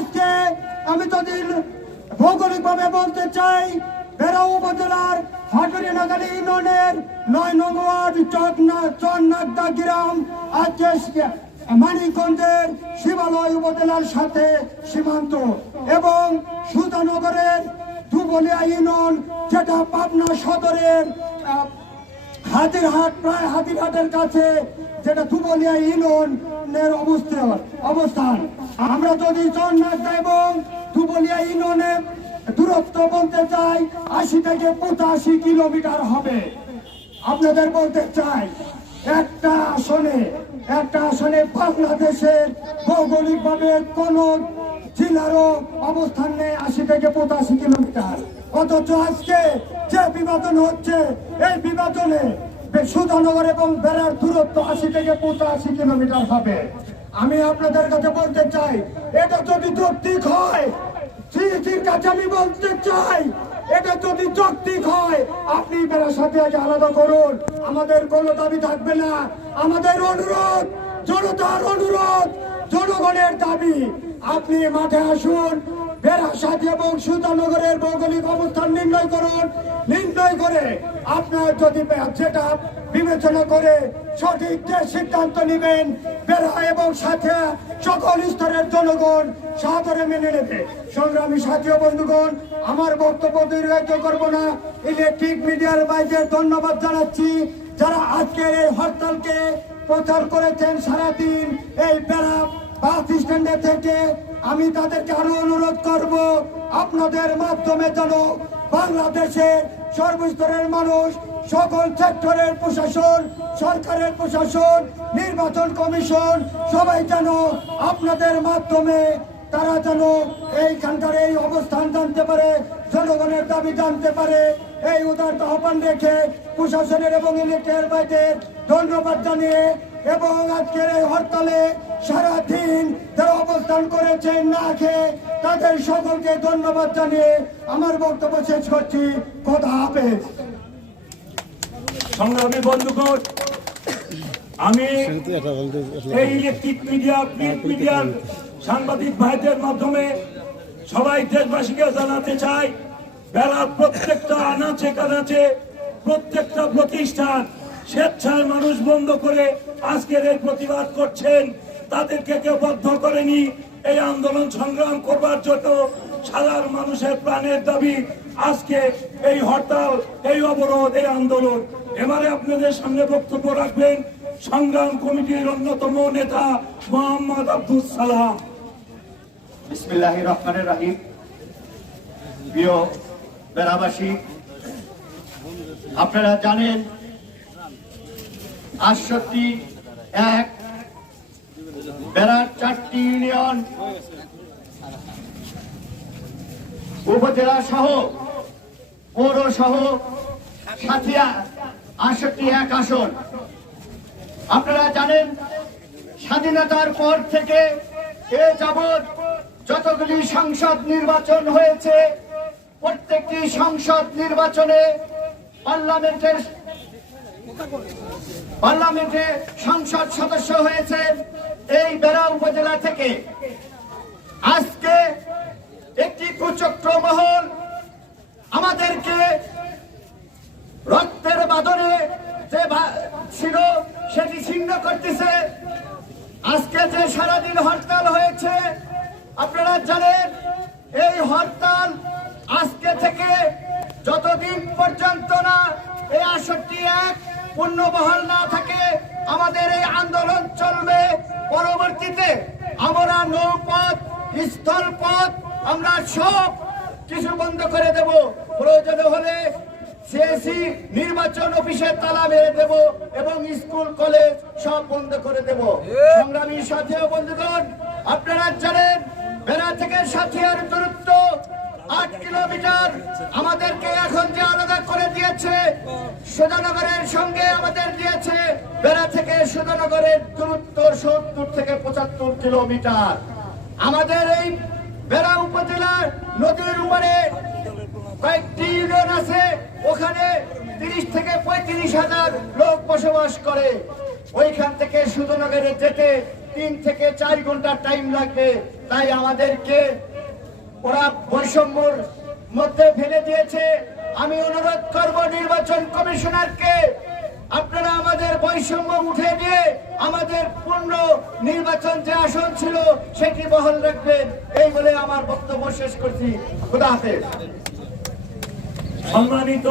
আজকে আমি যদি ভৌগোলিকভাবে বলতে চাই বেড়া উপজেলার হাটুরি নাগালি ইউনিয়নের নয় নং ওয়ার্ড গ্রাম, আজকে মানিকগঞ্জের শিবালয় উপজেলার সাথে সীমান্ত এবং সুতানগরের দুবলিয়া ইউনিয়ন, যেটা পাবনা সদরের হাতিরহাট, প্রায় হাতিরহাটের কাছে, যেটা দুবলিয়া ইউনিয়নের অবস্থান অবস্থান। আমরা যদি চন্নাগদা এবং দুবলিয়া ইউনিয়নের দূরত্ব বলতে চাই, আশি থেকে পঁচাশি কিলোমিটার হবে। আপনাদের বলতে চাই, একটা আসনে একটা আসনে বাংলাদেশের ভৌগোলিকভাবে কোন জেলারও অবস্থান নেই আশি থেকে পঁচাশি কিলোমিটার। অথচ আজকে যে বিভাজন হচ্ছে, এই বিভাজনে সুধানগর এবং বেড়ার দূরত্ব আশি থেকে পঁচাশি কিলোমিটার হবে। আমি আপনাদের কাছে বলতে চাই, এটা যদি যৌক্তিক হয় সিইসির কাছে আমি বলতে চাই, এটা যদি যৌক্তিক হয়, আপনি বেড়ার সাথে আলাদা করুন। আমাদের কোনো দাবি থাকবে না। আমাদের অনুরোধ, জনতার অনুরোধ, জনগণের দাবি। আপনি মাঠে আসুন বেড়াসাথী এবং সুতানগরের ভৌগোলিক অবস্থান নির্ণয় করুন। নির্ণয় করে আপনার যদি যেটা বিবেচনা করে সঠিক যে সিদ্ধান্ত নেবেন বেড়া এবং সাথে সকল স্তরের জনগণ সাদরে মেনে নেবে। সংগ্রামী সাথী বন্ধুগণ, আমার বক্তব্য দীর্ঘায়িত করব না। ইলেকট্রিক মিডিয়ার বাইরে ধন্যবাদ জানাচ্ছি, যারা আজকের এই হরতালকে প্রচার করেছেন সারাদিন। এই বেড়া বাস স্ট্যান্ডে থেকে আমি তাদেরকে আরও অনুরোধ করব, আপনাদের মাধ্যমে যেন বাংলাদেশের সর্বস্তরের মানুষ, সকল সেক্টরের প্রশাসন, সরকারের প্রশাসন, নির্বাচন কমিশন, সবাই যেন আপনাদের মাধ্যমে তারা যেন এইখানকার এই অবস্থান জানতে পারে, জনগণের দাবি জানতে পারে। এই উদার আহ্বান রেখে প্রশাসনের এবং ইলেকট্রিক বাইদের ধন্যবাদ জানিয়ে এবং আজকের এই হরতালে সারাদিন তারা অবস্থান করেছেন না খেয়ে। তাদের সকলকে ধন্যবাদ জানিয়ে আমার বক্তব্য শেষ করছি। কথা হাফেজ। সংগ্রামী বন্ধুগণ আমি এই ইলেকট্রিক মিডিয়া প্রিন্ট মিডিয়ার সাংবাদিক ভাইদের মাধ্যমে সবাই দেশবাসীকে জানাতে চাই বেড়ার প্রত্যেকটা আনাচে কানাচে প্রত্যেকটা প্রতিষ্ঠান স্বেচ্ছায় মানুষ বন্ধ করে আজকের এই প্রতিবাদ করছেন। তাদেরকে কেউ বদ্ধ করেনি। এই আন্দোলন সংগ্রাম করবার জন্য সাধারণ মানুষের প্রাণের দাবি, আজকে এই হরতাল, এই অবরোধ, এই আন্দোলন। এবারে আপনাদের সামনে বক্তব্য রাখবেন সংগ্রাম কমিটির অন্যতম নেতা মোহাম্মদ আব্দুল সালাম। বিসমিল্লাহ রহমানের রাহিম। প্রিয় বেড়াবাসী আপনারা জানেন, আটষট্টি এক বেড়ার চারটি ইউনিয়ন। উপজেলা সহ, পৌর সহ সাথিয়া এক আসন। আপনারা জানেন, স্বাধীনতার পর থেকে এ যাবৎ যতগুলি সংসদ নির্বাচন হয়েছে, প্রত্যেকটি সংসদ নির্বাচনে পার্লামেন্টের পার্লামেন্টে সংসদ সদস্য হয়েছে এই বেড়া উপজেলা থেকে আজকে একটি কুচক্র মহল আমাদেরকে রক্তের বাদনে যে ছিল সেটি ছিন্ন করতেছে। আজকে যে সারাদিন হরতাল হয়েছে, আপনারা জানেন, এই হরতাল আজকে থেকে যতদিন পর্যন্ত না এই আষট্টি এক পূর্ণ বহাল না থাকে আমাদের এই আন্দোলন চলবে। পরবর্তীতে আমরা নৌপথ, স্থলপথ, আমরা সব কিছু বন্ধ করে দেব। প্রয়োজন হলে সিএসি নির্বাচন অফিসের তালা মেরে দেব এবং স্কুল, কলেজ সব বন্ধ করে দেব। সংগ্রামী সাথী ও বন্ধুগণ, আপনারা জানেন, বেড়া থেকে সাথিয়ার দূরত্ব আট কিলোমিটার। আমাদেরকে এখন দিয়েছে, সুধানগরের সঙ্গে আমাদের দিয়েছে, বেড়া থেকে সুধানগরের দূরত্ব সত্তর থেকে পঁচাত্তর কিলোমিটার। আমাদের এই বেড়া উপজেলার নদীর উপরে কয়েকটি ইউনিয়ন আছে, ওখানে তিরিশ থেকে পঁয়ত্রিশ হাজার লোক বসবাস করে। ওইখান থেকে সুধনগরে যেতে তিন থেকে চার ঘণ্টা টাইম লাগবে। তাই আমাদেরকে ওরা বৈষম্যর মধ্যে ফেলে দিয়েছে। আমি অনুরোধ করব নির্বাচন কমিশনারকে, আপনারা আমাদের বৈষম্য উঠে দিয়ে আমাদের পূর্ণ নির্বাচন যে আসন ছিল সেটি বহাল রাখবেন। এই বলে আমার বক্তব্য শেষ করছি। খুদা হাফেজ। সম্মানিত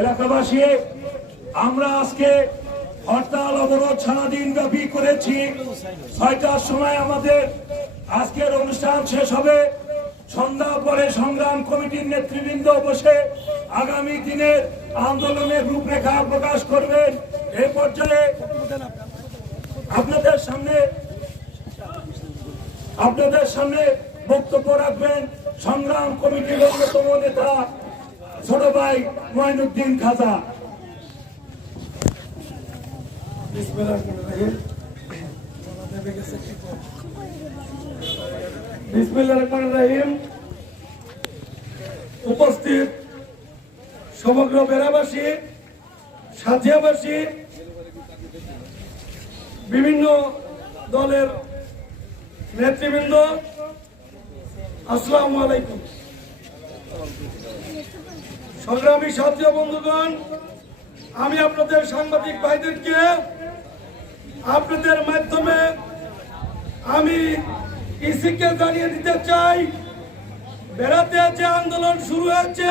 এলাকাবাসী, আমরা আজকে হরতাল, অবরোধ সারাদিন ব্যাপী করেছি। ছয়টার সময় আমাদের আজকের অনুষ্ঠান শেষ হবে। সন্ধ্যা পরে সংগ্রাম কমিটির নেতৃবৃন্দ বসে আগামী দিনের আন্দোলনের রূপরেখা প্রকাশ করবেন। এই পর্যায়ে আপনাদের সামনে আপনাদের সামনে বক্তব্য রাখবেন সংগ্রাম কমিটির অন্যতম নেতা ছোট ভাই মঈনুদ্দিন খাজা। বিসমিল্লাহির উপস্থিত সমগ্র বেড়াবাসী সাথিয়াবাসী বিভিন্ন দলের নেতৃবৃন্দ, আসসালাম আলাইকুম। সংগ্রামী সাথীয় বন্ধুগণ, আমি আপনাদের সাংবাদিক ভাইদেরকে আপনাদের মাধ্যমে আমি ইসিকে জানিয়ে দিতে চাই বেড়াতে যে আন্দোলন শুরু হয়েছে